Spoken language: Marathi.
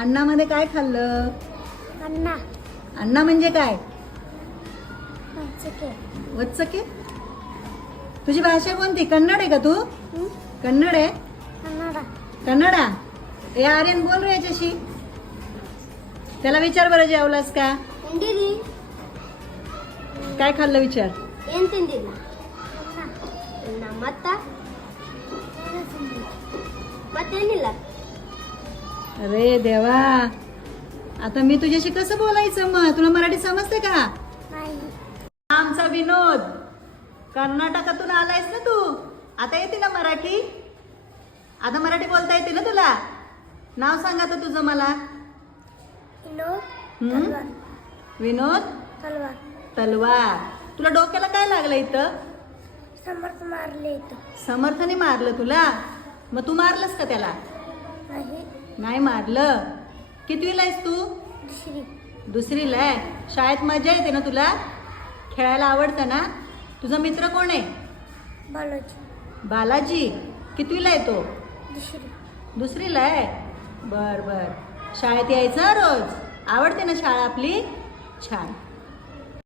अन्नामध्ये काय खाल्लं? अन्ना अन्ना म्हणजे काय? वचके वत्सके. तुझी भाषा कोणती? कन्नड आहे का तू? कन्नड आहे? कन्नडा कन्नडा. ए आर्यन बोल रे याच्याशी. त्याला विचार बरं, जेवलास का? ಎಂದಿರಿ काय खाल्लं विचार. ಏನ್ ತಿಂದಿಲ್ಲ ಮತ್ತ ಮತ್ತೇನಿಲ್ಲ. अरे देवा, आता मी तुझ्याशी कसं बोलायचं मग? तुला मराठी समजते का? आमचा विनोद, कर्नाटकातून आलायस ना तू. आता येते ना मराठी? आता मराठी बोलता येते ना तुला? नाव सांगा तर तुझं मला. विनोद तलवार तलवार. तुला डोक्याला काय लागलं इथं? समर्थ मारले इथं समर्थने मारलं तुला? मग तू मारलंस का त्याला? नाही नाही मारलं. कितवीला आहेस तू? दुसरी दुसरीला आहे. शाळेत मजा येते ना तुला? खेळायला आवडतं ना? तुझा मित्र कोण आहे? बालाजी बालाजी. कितवीला आहे तो? दुसरी दुसरीला आहे. बर बर. शाळेत यायचं रोज? आवडते ना शाळा आपली? छान.